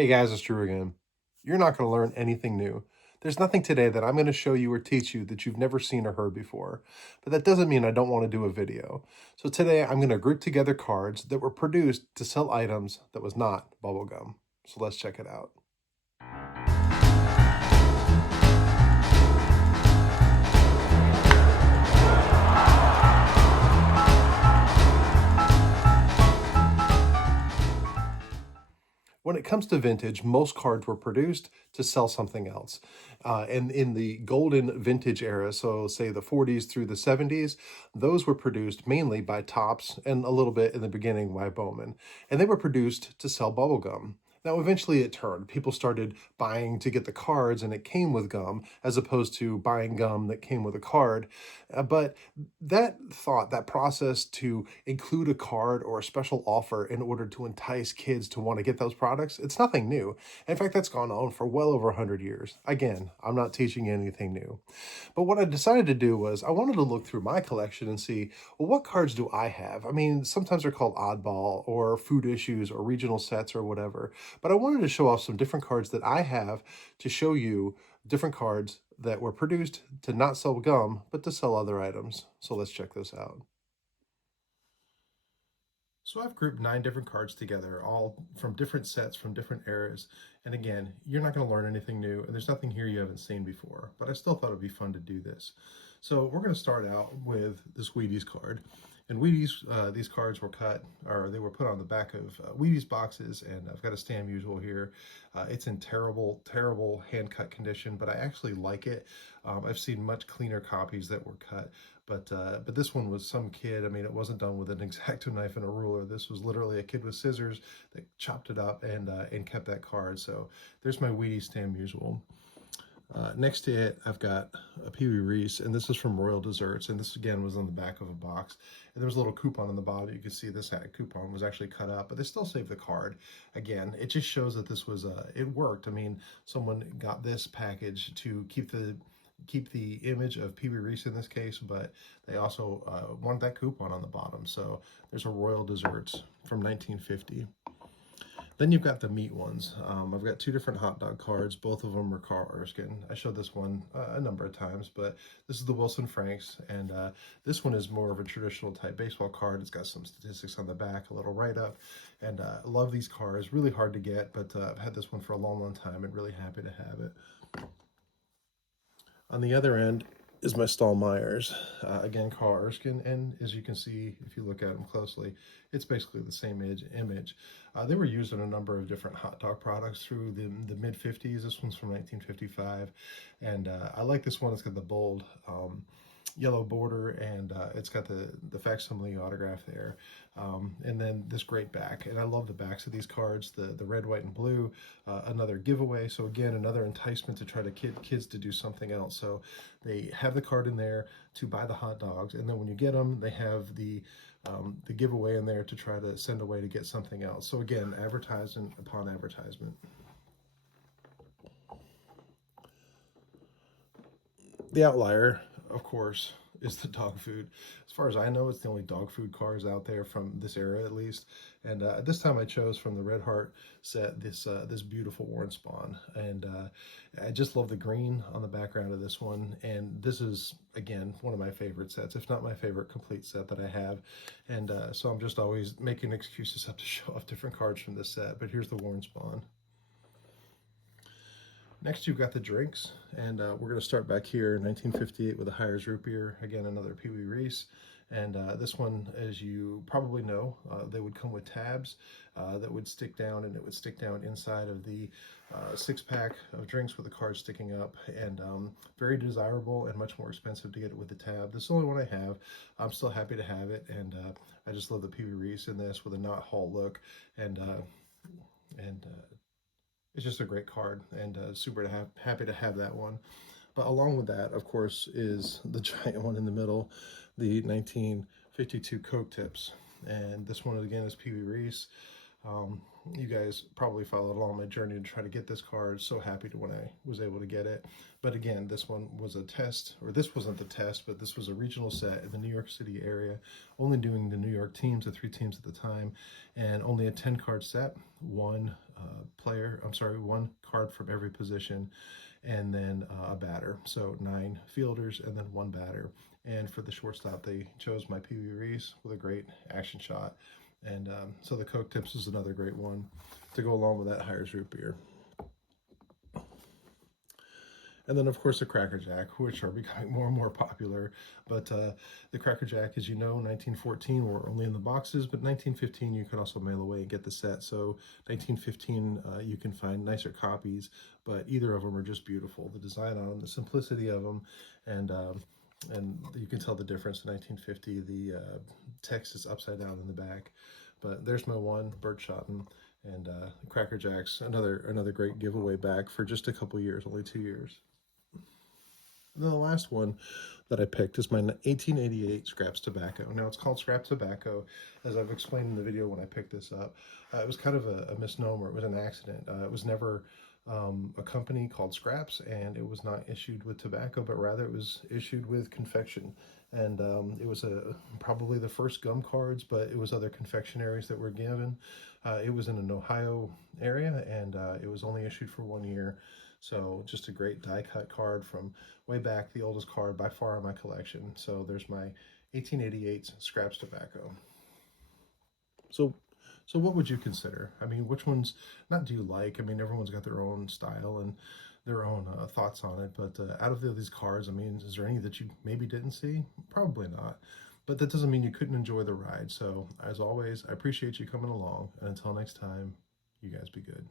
Hey guys, it's Drew again. You're not going to learn anything new. There's nothing today that I'm going to show you or teach you that you've never seen or heard before. But that doesn't mean I don't want to do a video. So today I'm going to group together cards that were produced to sell items that was not bubblegum. So let's check it out. When it comes to vintage, most cards were produced to sell something else. And in the golden vintage era, so say the 40s through the 70s, those were produced mainly by Topps and a little bit in the beginning by Bowman. And they were produced to sell bubblegum. Now, eventually it turned. People started buying to get the cards and it came with gum as opposed to buying gum that came with a card. But that thought, that process to include a card or a special offer in order to entice kids to want to get those products, it's nothing new. In fact, that's gone on for well over 100 years. Again, I'm not teaching you anything new. But what I decided to do was I wanted to look through my collection and see, well, what cards do I have? I mean, sometimes they're called oddball or food issues or regional sets or whatever. But I wanted to show off some different cards that I have to show you different cards that were produced to not sell gum, but to sell other items. So let's check this out. So I've grouped 9 different cards together, all from different sets, from different eras. And again, you're not going to learn anything new, and there's nothing here you haven't seen before, but I still thought it'd be fun to do this. So we're going to start out with this Wheaties card. And Wheaties, these cards were cut, or they were put on the back of Wheaties boxes, and I've got a Stam Usual here. It's in terrible, terrible hand-cut condition, but I actually like it. I've seen much cleaner copies that were cut, but this one was some kid. I mean, it wasn't done with an X-Acto knife and a ruler. This was literally a kid with scissors that chopped it up and kept that card. So there's my Wheaties Stam Usual. Next to it, I've got a Pee Wee Reese, and this is from Royal Desserts, and this again was on the back of a box. And there was a little coupon on the bottom. You can see this coupon was actually cut up, but they still saved the card. Again, it just shows that this was it worked. I mean, someone got this package to keep the image of Pee Wee Reese in this case, but they also wanted that coupon on the bottom. So there's a Royal Desserts from 1950. Then you've got the meat ones. I've got 2 different hot dog cards. Both of them are Carl Erskine. I showed this one a number of times, but this is the Wilson Franks, and this one is more of a traditional type baseball card. It's got some statistics on the back, a little write-up, and I love these cards. Really hard to get, but I've had this one for a long, long time and really happy to have it. On the other end is my Stallmeyers, again, Carl Erskine, and as you can see, if you look at them closely, it's basically the same image. They were used in a number of different hot dog products through the mid-50s. This one's from 1955, and I like this one. It's got the bold yellow border, and it's got the facsimile autograph there, and then this great back. And I love the backs of these cards, the red, white, and blue. Another giveaway, so again, another enticement to try to get kids to do something else. So they have the card in there to buy the hot dogs, and then when you get them, they have the giveaway in there to try to send away to get something else. So again, advertisement upon advertisement. The outlier, of course, is the dog food. As far as I know, it's the only dog food cars out there from this era, at least. And this time I chose from the Red Heart set this beautiful Warren Spawn, and I just love the green on the background of this one. And this is again one of my favorite sets, if not my favorite complete set that I have. And so I'm just always making excuses up to show off different cards from this set. But here's the Warren Spawn. Next, you've got the drinks, and we're going to start back here in 1958 with a Hires Root Beer. Again, another Pee Wee Reese. And this one, as you probably know, they would come with tabs that would stick down, and it would stick down inside of the 6-pack of drinks with the card sticking up, and very desirable and much more expensive to get it with the tab. This is the only one I have. I'm still happy to have it, and I just love the Pee Wee Reese in this with a Knott Hall look, and it's just a great card, and super happy to have that one. But along with that, of course, is the giant one in the middle, the 1952 Coke Tips. And this one, again, is Pee Wee Reese. You guys probably followed along my journey to try to get this card. So happy when I was able to get it. But again, this one was a test, or this wasn't the test, but this was a regional set in the New York City area, only doing the New York teams, the 3 teams at the time, and only a 10-card set. One player one card from every position, and then a batter. So 9 fielders and then 1 batter. And for the shortstop, they chose my Pee Wee Reese with a great action shot. And so the Coke Tips is another great one to go along with that Hires Root Beer. And then, of course, the Cracker Jack, which are becoming more and more popular. But the Cracker Jack, as you know, 1914 were only in the boxes, but 1915 you could also mail away and get the set. So 1915 you can find nicer copies, but either of them are just beautiful. The design on them, the simplicity of them, and you can tell the difference in 1950. The text is upside down in the back. But there's my one, Bert Shotton. And Cracker Jacks, another great giveaway back for just a couple years, only 2 years. And then the last one that I picked is my 1888 Scraps Tobacco. Now, it's called Scrap Tobacco, as I've explained in the video when I picked this up. It was kind of a misnomer. It was an accident. It was never a company called Scraps, and it was not issued with tobacco, but rather it was issued with confection. And it was probably the first gum cards, but it was other confectionaries that were given. It was in an Ohio area, and it was only issued for 1 year. So just a great die cut card from way back, the oldest card by far in my collection. So there's my 1888 Scraps Tobacco. So what would you consider? I mean, which ones, not do you like? I mean, everyone's got their own style and their own thoughts on it. But out of these cards, I mean, is there any that you maybe didn't see? Probably not. But that doesn't mean you couldn't enjoy the ride. So as always, I appreciate you coming along. And until next time, you guys be good.